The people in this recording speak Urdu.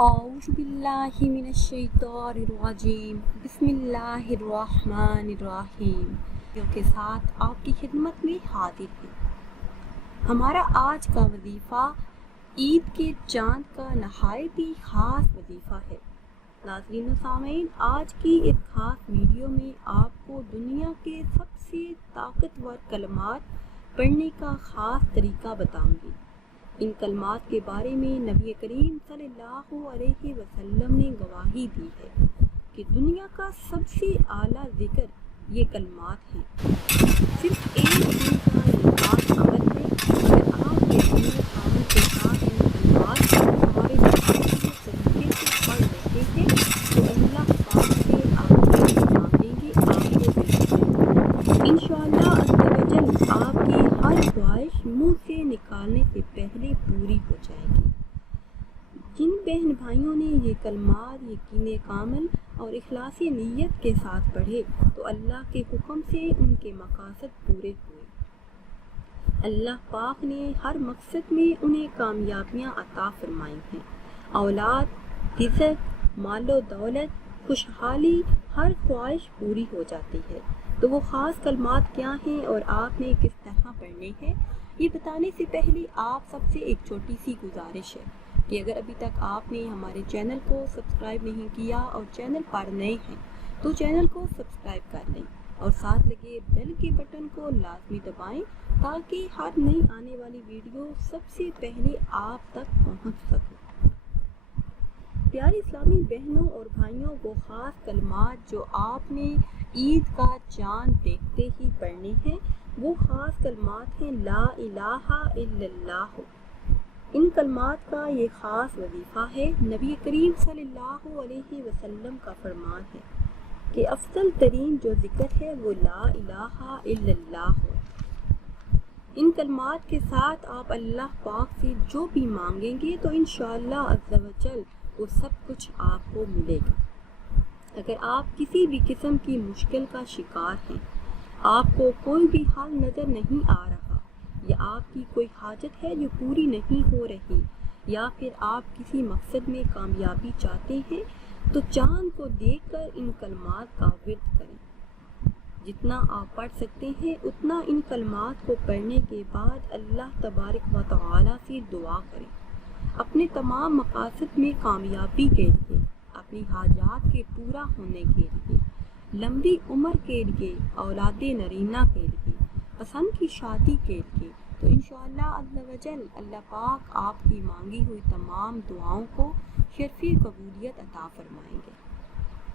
اعوذ باللہ من الشیطان الرجیم بسم اللہ الرحمن الرحیم کے ساتھ آپ کی خدمت میں حاضر ہے۔ ہمارا آج کا وظیفہ عید کے چاند کا نہایت ہی خاص وظیفہ ہے۔ ناظرین و سامعین، آج کی اس خاص ویڈیو میں آپ کو دنیا کے سب سے طاقتور کلمات پڑھنے کا خاص طریقہ بتاؤں گی۔ ان کلمات کے بارے میں نبی کریم صلی اللہ علیہ وسلم نے گواہی دی ہے کہ دنیا کا سب سے اعلیٰ ذکر یہ کلمات ہیں۔ صرف ایک دن کا یہ خاص عمل ہے۔ اگر آپ یقین عمل کے ساتھ ان کلمات کو ہمارے مقاصد طریقے سے پڑھ لیتے ہیں تو اللہ پاک سے آپ کے مانگیں گے آپ کو دیں۔ انشاءاللہ عز و جل آپ کی ہر خواہش منہ سے نکالنے سے پہلے پوری ہو جائے گی۔ جن بہن بھائیوں نے یہ کلمات یقین کامل اور اخلاص نیت کے ساتھ پڑھے تو اللہ کے حکم سے ان کے مقاصد پورے ہوئے۔ اللہ پاک نے ہر مقصد میں انہیں کامیابیاں عطا فرمائی ہیں۔ اولاد، رزق، مال و دولت، خوشحالی، ہر خواہش پوری ہو جاتی ہے۔ تو وہ خاص کلمات کیا ہیں اور آپ نے کس طرح پڑھنے ہیں، یہ بتانے سے پہلے آپ سب سے ایک چھوٹی سی گزارش ہے کہ اگر ابھی تک آپ نے ہمارے چینل کو سبسکرائب نہیں کیا اور چینل پر نئے ہیں تو چینل کو سبسکرائب کر لیں اور ساتھ لگے بیل کے بٹن کو لازمی دبائیں تاکہ ہر نئی آنے والی ویڈیو سب سے پہلے آپ تک پہنچ سکے۔ پیارے اسلامی بہنوں اور بھائیوں، وہ خاص کلمات جو آپ نے عید کا چاند دیکھتے ہی پڑھنے ہیں وہ خاص کلمات ہیں لا الہ الا اللہ۔ ان کلمات کا یہ خاص وظیفہ ہے۔ نبی کریم صلی اللہ علیہ وسلم کا فرمان ہے کہ افضل ترین جو ذکر ہے وہ لا الہ الا اللہ ہے۔ ان کلمات کے ساتھ آپ اللہ پاک سے جو بھی مانگیں گے تو انشاءاللہ عز و جل وہ سب کچھ آپ کو ملے گا۔ اگر آپ کسی بھی قسم کی مشکل کا شکار ہیں، آپ کو کوئی بھی حل نظر نہیں آ رہا، یا آپ کی کوئی حاجت ہے جو پوری نہیں ہو رہی، یا پھر آپ کسی مقصد میں کامیابی چاہتے ہیں تو چاند کو دیکھ کر ان کلمات کا ورد کریں۔ جتنا آپ پڑھ سکتے ہیں اتنا ان کلمات کو پڑھنے کے بعد اللہ تبارک و تعالی سے دعا کریں، اپنے تمام مقاصد میں کامیابی کے لیے، اپنی حاجات کے پورا ہونے کے لیے، لمبی عمر کے لیے، اولاد نرینہ کے لیے، پسند کی شادی کے لیے، تو انشاءاللہ عز و جل اللہ پاک آپ کی مانگی ہوئی تمام دعاؤں کو شرفِ قبولیت عطا فرمائیں گے۔